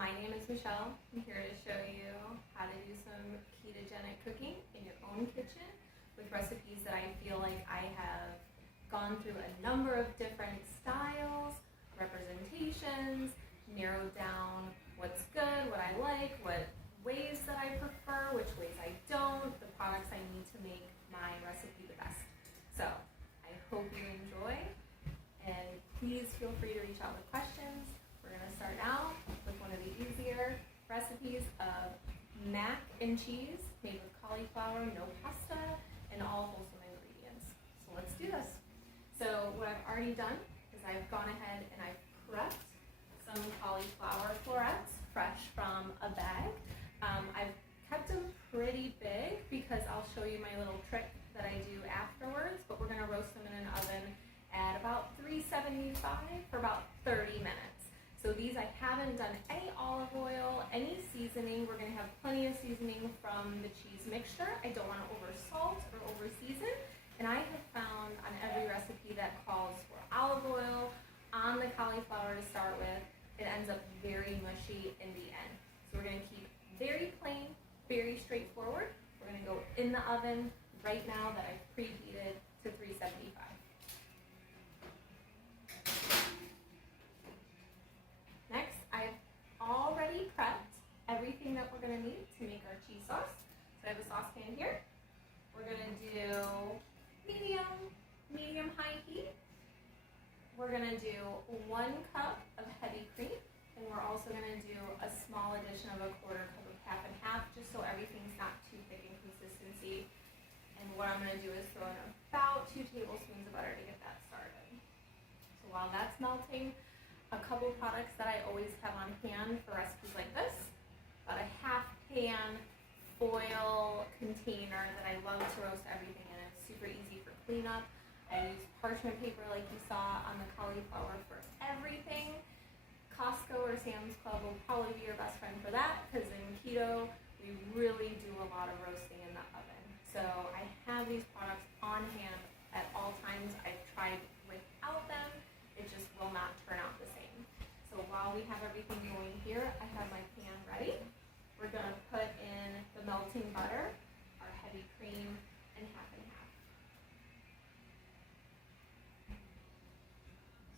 My name is Michelle. I'm here to show you how to do some ketogenic cooking in your own kitchen with recipes that I feel like I have gone through a number of different styles, representations, narrowed down what's good, what I like, what ways that I prefer, which ways I don't, the products I need to make my recipe the best. So I hope you enjoy, and please feel free to reach out with questions. We're going to start out with one of the easier recipes of mac and cheese made with cauliflower, no pasta, and all wholesome ingredients. So let's do this. So what I've already done is I've gone ahead and I've prepped some cauliflower florets fresh from a bag. I've kept them pretty big because I'll show you my little trick that I do afterwards, but we're going to roast them in an oven at about 375 for about 30 minutes. So these, I haven't done any olive oil, any seasoning. We're going to have plenty of seasoning from the cheese mixture. I don't want to over salt or over season. And I have found on every recipe that calls for olive oil on the cauliflower to start with, it ends up very mushy in the end. So we're going to keep very plain, very straightforward. We're going to go in the oven right now that I've preheated to 375. Next, I've already prepped everything that we're going to need to make our cheese sauce. So I have a saucepan here. We're going to do medium-high heat. We're going to do 1 cup of heavy cream, and we're also going to do a small addition of a 1/4 cup of half and half, just so everything's not too thick in consistency. And what I'm going to do is throw in about 2 tablespoons of butter to get that started. So while that's melting, a couple products that I always have on hand for recipes like this, about a half pan foil container that I love to roast everything in. It's super easy for cleanup. I use parchment paper like you saw on the cauliflower for everything. Costco or Sam's Club will probably be your best friend for that, because in keto, we really do a lot of roasting in the oven. So I have these products on hand at all times. I've tried without them. It just will not turn out the same. So while we have everything going here, I have my pan ready. We're going to put in the melting butter, our heavy cream, and half and half.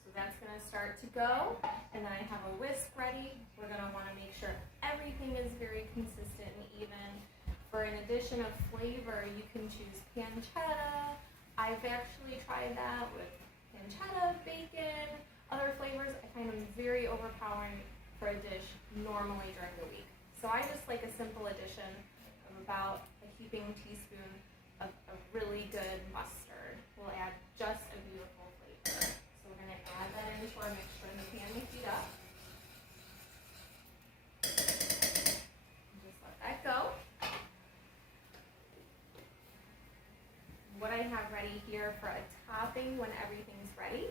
So that's going to start to go, and then I have a whisk ready. We're going to want to make sure everything is very consistent and even. For an addition of flavor, you can choose pancetta. I've actually tried that with pancetta, bacon, other flavors. I find them very overpowering for a dish normally during the week. So I just like a simple addition of about a heaping teaspoon of a really good mustard. We'll add just a beautiful flavor. So we're going to add that into our mixture in the pan to heat up. And just let that go. What I have ready here for a topping when everything's ready,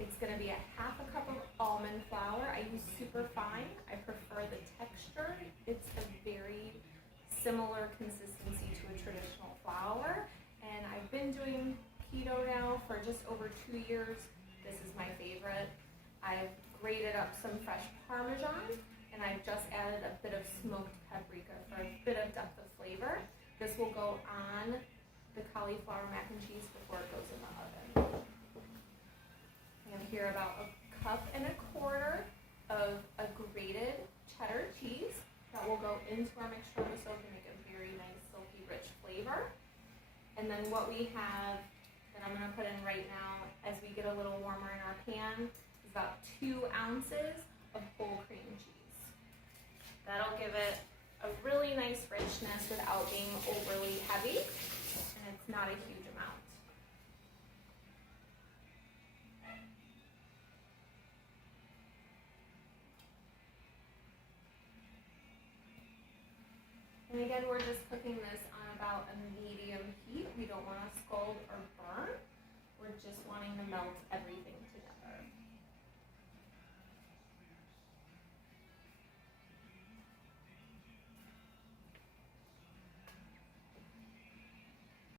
it's going to be a half a cup of almond flour. I use super fine. I prefer the texture. It's a very similar consistency to a traditional flour. And I've been doing keto now for just over 2 years. This is my favorite. I've grated up some fresh Parmesan, and I've just added a bit of smoked paprika for a bit of depth of flavor. This will go on the cauliflower mac and cheese before it goes in the oven. I have here about 1.25 cups of a grated cheddar cheese that will go into our mixture of the soap and make a very nice, silky, rich flavor. And then what we have that I'm going to put in right now as we get a little warmer in our pan is about 2 ounces of whole cream cheese. That'll give it a really nice richness without being overly heavy. And it's not a huge amount. And again, we're just cooking this